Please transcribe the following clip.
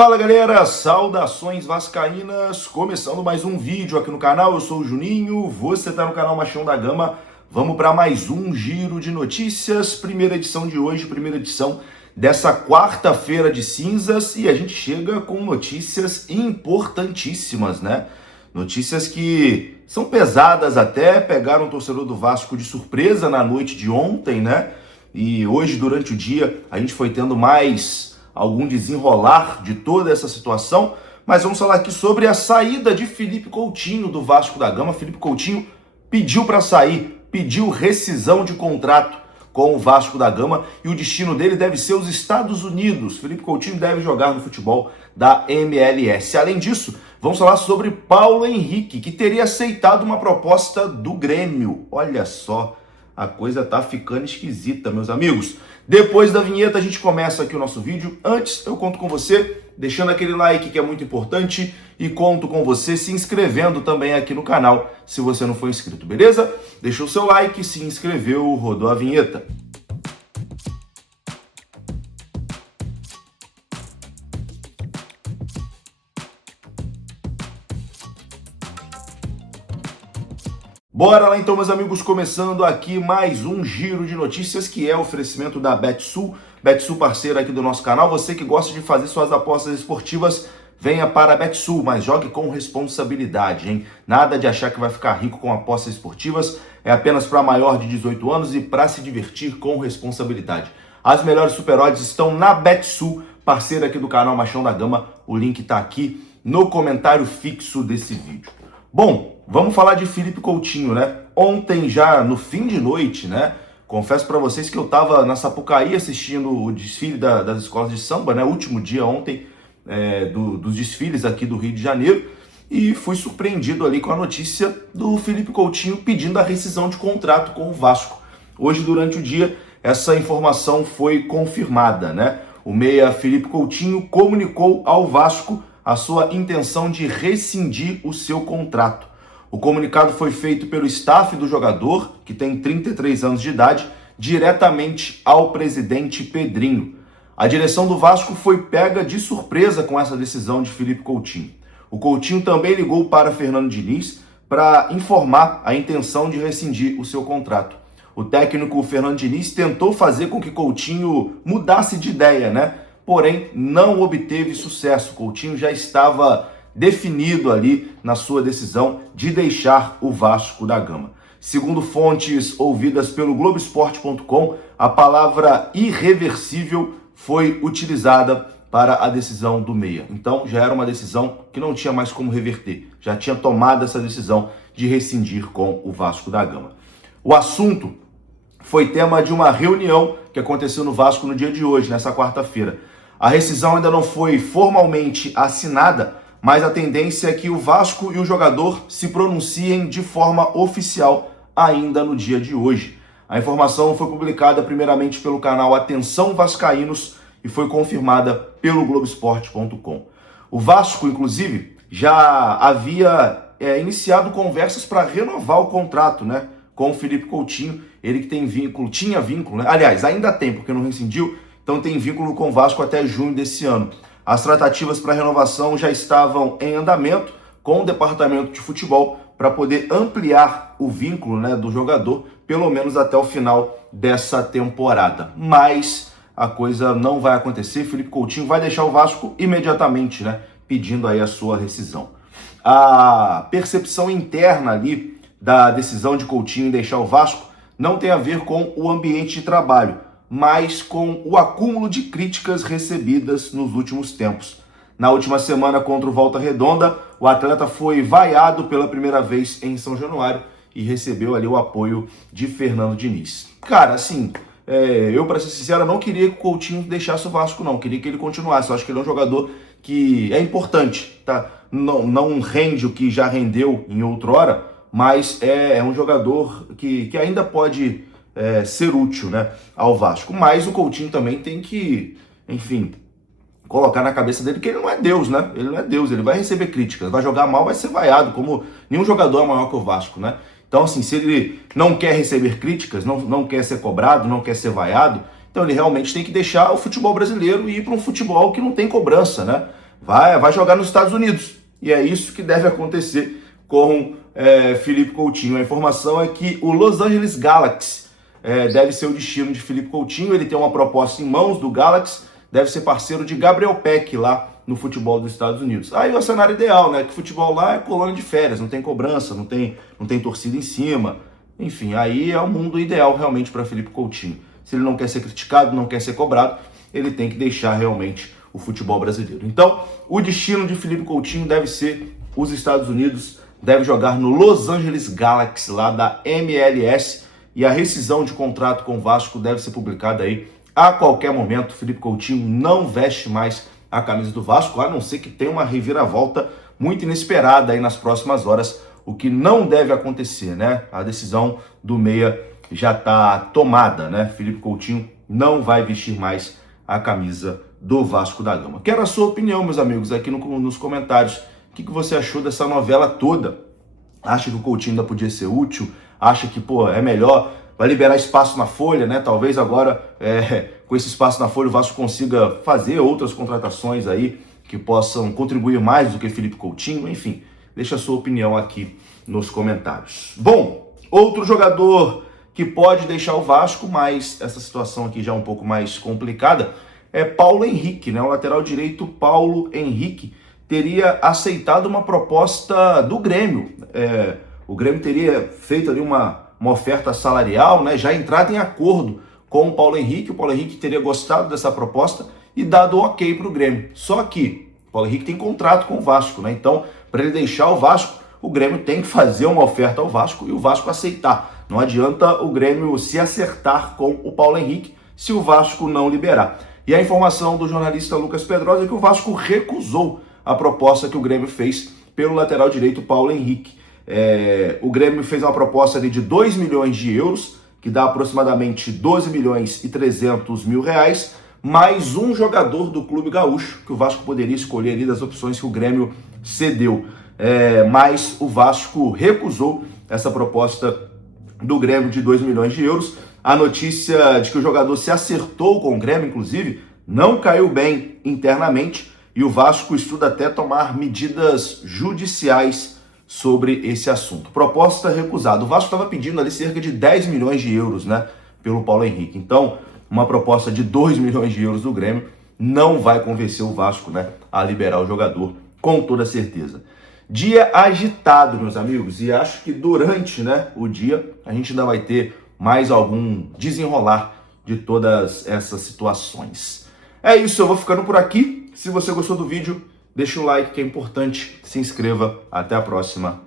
Fala galera, saudações vascaínas, começando mais um vídeo aqui no canal, eu sou o Juninho, você tá no canal Machão da Gama, vamos para mais um giro de notícias, primeira edição de hoje, primeira edição dessa quarta-feira de cinzas e a gente chega com notícias importantíssimas, né? Notícias que são pesadas até, pegaram o torcedor do Vasco de surpresa na noite de ontem, né? E hoje durante o dia a gente foi tendo mais algum desenrolar de toda essa situação, mas vamos falar aqui sobre a saída de Felipe Coutinho do Vasco da Gama. Felipe Coutinho pediu para sair, pediu rescisão de contrato com o Vasco da Gama e o destino dele deve ser os Estados Unidos. Felipe Coutinho deve jogar no futebol da MLS. Além disso, vamos falar sobre Paulo Henrique, que teria aceitado uma proposta do Grêmio. Olha só, a coisa tá ficando esquisita, meus amigos. Depois da vinheta a gente começa aqui o nosso vídeo. Antes eu conto com você, deixando aquele like que é muito importante e conto com você se inscrevendo também aqui no canal, se você não for inscrito, beleza? Deixa o seu like, se inscreveu, rodou a vinheta. Bora lá então, meus amigos, começando aqui mais um giro de notícias que é o oferecimento da Betsul. Betsul, parceira aqui do nosso canal. Você que gosta de fazer suas apostas esportivas, venha para a Betsul, mas jogue com responsabilidade, hein? Nada de achar que vai ficar rico com apostas esportivas, é apenas para maior de 18 anos e para se divertir com responsabilidade. As melhores super odds estão na Betsul, parceira aqui do canal Machão da Gama. O link está aqui no comentário fixo desse vídeo. Bom, vamos falar de Felipe Coutinho, né? Ontem, já no fim de noite, né? Confesso para vocês que eu estava na Sapucaí assistindo o desfile das escolas de samba, né? Último dia ontem dos desfiles aqui do Rio de Janeiro e fui surpreendido ali com a notícia do Felipe Coutinho pedindo a rescisão de contrato com o Vasco. Hoje, durante o dia, essa informação foi confirmada, né? O meia Felipe Coutinho comunicou ao Vasco a sua intenção de rescindir o seu contrato. O comunicado foi feito pelo staff do jogador, que tem 33 anos de idade, diretamente ao presidente Pedrinho. A direção do Vasco foi pega de surpresa com essa decisão de Felipe Coutinho. O Coutinho também ligou para Fernando Diniz para informar a intenção de rescindir o seu contrato. O técnico Fernando Diniz tentou fazer com que Coutinho mudasse de ideia, né? Porém, não obteve sucesso. Coutinho já estava definido ali na sua decisão de deixar o Vasco da Gama. Segundo fontes ouvidas pelo Globoesporte.com, a palavra irreversível foi utilizada para a decisão do meia. Então, já era uma decisão que não tinha mais como reverter. Já tinha tomado essa decisão de rescindir com o Vasco da Gama. O assunto foi tema de uma reunião que aconteceu no Vasco no dia de hoje, nessa quarta-feira. A rescisão ainda não foi formalmente assinada, mas a tendência é que o Vasco e o jogador se pronunciem de forma oficial ainda no dia de hoje. A informação foi publicada primeiramente pelo canal Atenção Vascaínos e foi confirmada pelo Globoesporte.com. O Vasco, inclusive, já havia iniciado conversas para renovar o contrato, né, com o Felipe Coutinho, ele que tem vínculo, tinha vínculo, né? Aliás, ainda tem, porque não rescindiu, então tem vínculo com o Vasco até junho desse ano. As tratativas para renovação já estavam em andamento com o departamento de futebol para poder ampliar o vínculo, né, do jogador, pelo menos até o final dessa temporada. Mas a coisa não vai acontecer, Felipe Coutinho vai deixar o Vasco imediatamente, né, pedindo aí a sua rescisão. A percepção interna ali da decisão de Coutinho em deixar o Vasco não tem a ver com o ambiente de trabalho, mas com o acúmulo de críticas recebidas nos últimos tempos. Na última semana contra o Volta Redonda, o atleta foi vaiado pela primeira vez em São Januário e recebeu ali o apoio de Fernando Diniz. Cara, assim, eu, para ser sincero, não queria que o Coutinho deixasse o Vasco, não. Queria que ele continuasse. Eu acho que ele é um jogador que é importante, tá? Não rende o que já rendeu em outrora, mas é um jogador que ainda pode ser útil, né, ao Vasco. Mas o Coutinho também tem que, enfim, colocar na cabeça dele que ele não é Deus, né? Ele não é Deus, ele vai receber críticas, vai jogar mal, vai ser vaiado, como nenhum jogador é maior que o Vasco, né? Então, assim, se ele não quer receber críticas, não quer ser cobrado, não quer ser vaiado, então ele realmente tem que deixar o futebol brasileiro e ir para um futebol que não tem cobrança, né? vai jogar nos Estados Unidos. E é isso que deve acontecer com Felipe Coutinho. A informação é que o Los Angeles Galaxy deve ser o destino de Felipe Coutinho. Ele tem uma proposta em mãos do Galaxy, deve ser parceiro de Gabriel Peck lá no futebol dos Estados Unidos. Aí o cenário ideal, né? Que futebol lá é colônia de férias, não tem cobrança, não tem torcida em cima. Enfim, aí é o mundo ideal realmente para Felipe Coutinho. Se ele não quer ser criticado, não quer ser cobrado, ele tem que deixar realmente o futebol brasileiro. Então, o destino de Felipe Coutinho deve ser os Estados Unidos, deve jogar no Los Angeles Galaxy, lá da MLS, e a rescisão de contrato com o Vasco deve ser publicada aí a qualquer momento. Felipe Coutinho não veste mais a camisa do Vasco, a não ser que tenha uma reviravolta muito inesperada aí nas próximas horas, o que não deve acontecer, né? A decisão do meia já está tomada, né? Felipe Coutinho não vai vestir mais a camisa do Vasco da Gama. Quero a sua opinião, meus amigos, aqui nos comentários. O que você achou dessa novela toda? Acha que o Coutinho ainda podia ser útil? Acha que, é melhor? Vai liberar espaço na folha, né? Talvez agora, com esse espaço na folha, o Vasco consiga fazer outras contratações aí que possam contribuir mais do que Felipe Coutinho. Enfim, deixa a sua opinião aqui nos comentários. Bom, outro jogador que pode deixar o Vasco, mas essa situação aqui já é um pouco mais complicada, é Paulo Henrique, né? O lateral direito Paulo Henrique teria aceitado uma proposta do Grêmio. O Grêmio teria feito ali uma oferta salarial, né? Já entrado em acordo com o Paulo Henrique. O Paulo Henrique teria gostado dessa proposta e dado ok para o Grêmio. Só que o Paulo Henrique tem contrato com o Vasco, né? Então, para ele deixar o Vasco, o Grêmio tem que fazer uma oferta ao Vasco e o Vasco aceitar. Não adianta o Grêmio se acertar com o Paulo Henrique se o Vasco não liberar. E a informação do jornalista Lucas Pedrosa é que o Vasco recusou a proposta que o Grêmio fez pelo lateral direito Paulo Henrique. O Grêmio fez uma proposta ali de 2 milhões de euros, que dá aproximadamente 12 milhões e 300 mil reais, mais um jogador do Clube Gaúcho, que o Vasco poderia escolher ali das opções que o Grêmio cedeu. Mas o Vasco recusou essa proposta do Grêmio de 2 milhões de euros. A notícia de que o jogador se acertou com o Grêmio, inclusive, não caiu bem internamente e o Vasco estuda até tomar medidas judiciais sobre esse assunto. Proposta recusada. O Vasco estava pedindo ali cerca de 10 milhões de euros, né, pelo Paulo Henrique. Então, uma proposta de 2 milhões de euros do Grêmio não vai convencer o Vasco, né, a liberar o jogador, com toda certeza. Dia agitado, meus amigos, e acho que durante, né, o dia a gente ainda vai ter mais algum desenrolar de todas essas situações. É isso, eu vou ficando por aqui. Se você gostou do vídeo, deixa o like que é importante, se inscreva. Até a próxima.